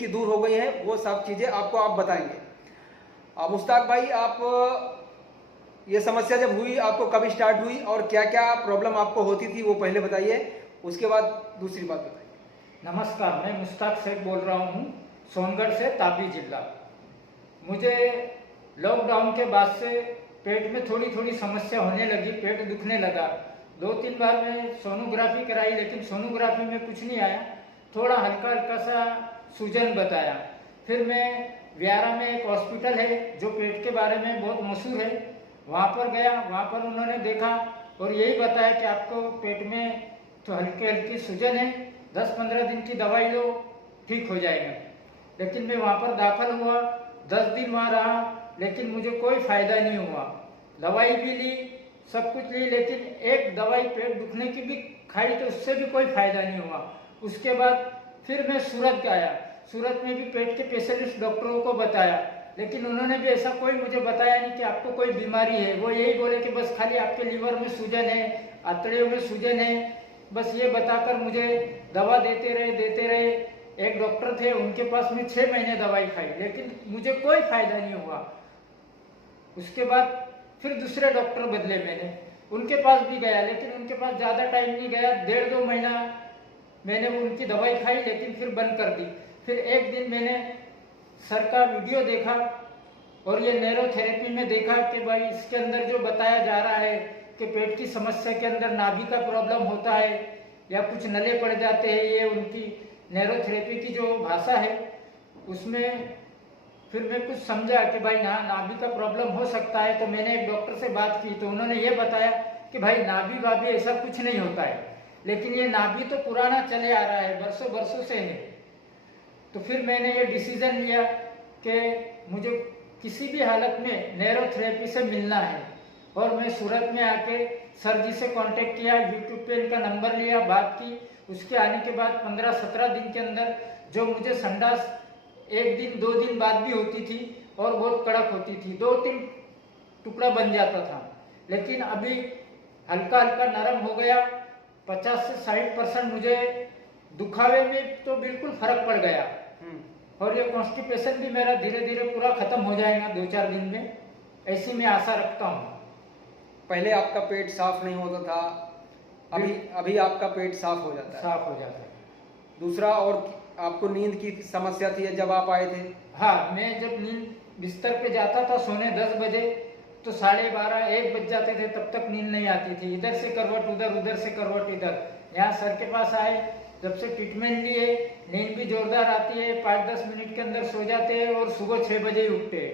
की दूर हो गई हैं, वो सब चीज़ें आपको आप बताएंगे। मुश्ताक भाई, आप ये समस्या जब हुई आपको कब स्टार्ट हुई और क्या क्या प्रॉब्लम आपको होती थी वो पहले बताइए, उसके बाद दूसरी बात बताइए। नमस्कार, मैं मुश्ताक शेख बोल रहा हूँ सोनगढ़ से, तापी जिला। मुझे लॉकडाउन के बाद से पेट में थोड़ी थोड़ी समस्या होने लगी, पेट दुखने लगा। 2-3 बार मैं सोनोग्राफी कराई, लेकिन सोनोग्राफी में कुछ नहीं आया, थोड़ा हल्का हल्का सा सूजन बताया। फिर मैं व्यारा में एक हॉस्पिटल है जो पेट के बारे में बहुत मशहूर है, वहाँ पर गया। वहाँ पर उन्होंने देखा और यही बताया कि आपको पेट में तो हल्की हल्की सूजन है, 10-15 दिन की दवाई लो, ठीक हो जाएगा। लेकिन मैं वहाँ पर दाखिल हुआ, 10 दिन वहाँ रहा, लेकिन मुझे कोई फायदा नहीं हुआ। दवाई भी ली, सब कुछ ली, लेकिन एक दवाई पेट दुखने की भी खाई तो उससे भी कोई फायदा नहीं हुआ। उसके बाद फिर मैं सूरत गया, सूरत में भी पेट के स्पेशलिस्ट डॉक्टरों को बताया, लेकिन उन्होंने भी ऐसा कोई मुझे बताया नहीं कि आपको कोई बीमारी है। वो यही बोले कि बस खाली आपके लीवर में सूजन है, आंतड़ियों में सूजन है, बस ये बताकर मुझे दवा देते रहे। एक डॉक्टर थे, उनके पास में 6 महीने दवाई खाई, लेकिन मुझे कोई फायदा नहीं हुआ। उसके बाद फिर दूसरे डॉक्टर बदले मैंने, उनके पास भी गया, लेकिन उनके पास ज़्यादा टाइम नहीं गया, 1.5-2 महीना मैंने उनकी दवाई खाई, लेकिन फिर बंद कर दी। फिर एक दिन मैंने सर का वीडियो देखा और ये न्यूरोथेरेपी में देखा कि भाई इसके अंदर जो बताया जा रहा है कि पेट की समस्या के अंदर नाभि का प्रॉब्लम होता है या कुछ नले पड़ जाते हैं, ये उनकी न्यूरोथेरेपी की जो भाषा है उसमें फिर मैं कुछ समझा कि भाई नाभि का प्रॉब्लम हो सकता है। तो मैंने एक डॉक्टर से बात की तो उन्होंने ये बताया कि भाई नाभि वाभि ऐसा कुछ नहीं होता है, लेकिन ये नाभि तो पुराना चले आ रहा है, बरसों बरसों से है। तो फिर मैंने ये डिसीजन लिया कि मुझे किसी भी हालत में न्यूरोथेरेपी से मिलना है, और मैं सूरत में आके सर जी से कांटेक्ट किया, यूट्यूब पे इनका नंबर लिया, बात की। उसके आने के बाद 15-17 दिन के अंदर जो मुझे संडास 1 दिन 2 दिन बाद भी होती थी और बहुत कड़क होती थी, 2-3 टुकड़ा बन जाता था, लेकिन अभी हल्का हल्का नरम हो गया। 50 से 60% मुझे दुखावे में तो बिल्कुल फर्क पड़ गया, और ये कॉन्स्टिपेशन भी मेरा धीरे धीरे पूरा खत्म हो जाएगा 2-4 दिन में, ऐसी मैं आशा रखता हूँ। पहले आपका पेट साफ नहीं होता था, अभी आपका पेट साफ हो जाता है। साफ हो जाता है। दूसरा, और आपको नींद की समस्या थी जब आप आए थे? हाँ, मैं जब नींद बिस्तर पे जाता था सोने 10 बजे, तो 12:30-1 बज जाते थे, तब तक नींद नहीं आती थी। इधर से करवट उधर, उधर से करवट इधर। यहाँ सर के पास आए, जब से ट्रीटमेंट लिए, नींद भी जोरदार आती है, 5-10 मिनट के अंदर सो जाते हैं और सुबह 6 बजे ही उठते हैं।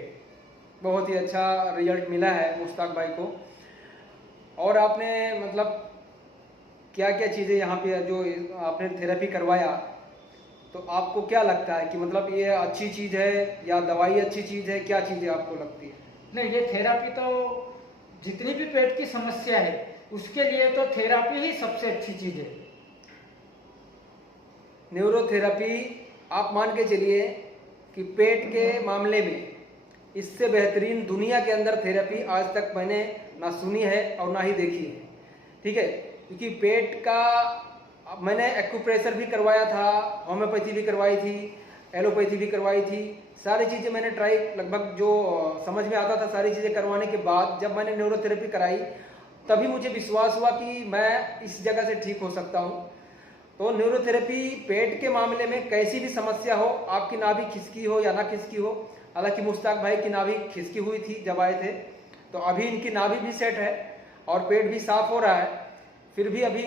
बहुत ही अच्छा रिजल्ट मिला है मुश्ताक भाई को। और आपने मतलब क्या क्या चीज़ें यहाँ पे जो आपने थेरेपी करवाया, तो आपको क्या लगता है कि मतलब ये अच्छी चीज़ है या दवाई अच्छी चीज़ है, क्या चीज़ें आपको लगती है? नहीं, ये थेरापी तो जितनी भी पेट की समस्या है उसके लिए तो थेरापी ही सबसे अच्छी चीज़ है। न्यूरोथेरेपी, आप मान के चलिए कि पेट के मामले में इससे बेहतरीन दुनिया के अंदर थेरेपी आज तक मैंने ना सुनी है और ना ही देखी है, ठीक है। क्योंकि पेट का मैंने एक्यूप्रेशर भी करवाया था, होम्योपैथी भी करवाई थी, एलोपैथी भी करवाई थी, सारी चीज़ें मैंने ट्राई, लगभग जो समझ में आता था सारी चीज़ें करवाने के बाद जब मैंने न्यूरोथेरेपी कराई तभी मुझे विश्वास हुआ कि मैं इस जगह से ठीक हो सकता हूँ। तो न्यूरोथेरेपी पेट के मामले में कैसी भी समस्या हो, आपकी नाभि खिसकी हो या ना खिसकी हो, हालांकि मुश्ताक भाई की नाभि खिसकी हुई थी जब आए थे, तो अभी इनकी नाभि भी सेट है और पेट भी साफ हो रहा है। फिर भी अभी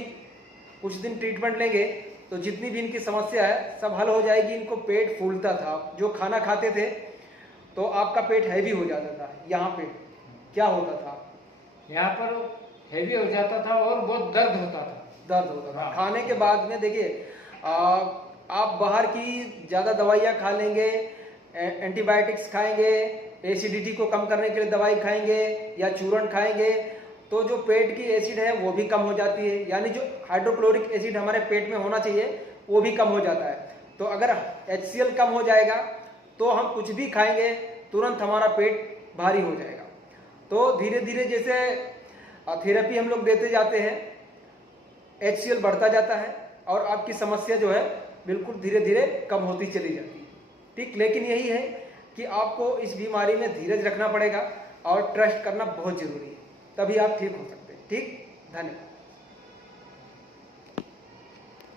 कुछ दिन ट्रीटमेंट लेंगे तो जितनी भी इनकी समस्या है सब हल हो जाएगी। इनको पेट फूलता था, जो खाना खाते थे तो आपका पेट हैवी हो जाता था, यहाँ पे क्या होता था? यहाँ पर हैवी हो जाता था और बहुत दर्द होता था। हाँ। खाने के बाद में देखिए, आप बाहर की ज़्यादा दवाइयाँ खा लेंगे, एंटीबायोटिक्स खाएंगे, एसिडिटी को कम करने के लिए दवाई खाएंगे या चूर्ण खाएंगे, तो जो पेट की एसिड है वो भी कम हो जाती है, यानी जो हाइड्रोक्लोरिक एसिड हमारे पेट में होना चाहिए वो भी कम हो जाता है। तो अगर HCl कम हो जाएगा तो हम कुछ भी खाएंगे तुरंत हमारा पेट भारी हो जाएगा। तो धीरे धीरे जैसे थेरेपी हम लोग देते जाते हैं, HCl बढ़ता जाता है और आपकी समस्या जो है बिल्कुल धीरे धीरे कम होती चली जाती है। ठीक, लेकिन यही है कि आपको इस बीमारी में धीरज रखना पड़ेगा और ट्रस्ट करना बहुत जरूरी है, तभी आप ठीक हो सकते हैं। ठीक, धन्यवाद।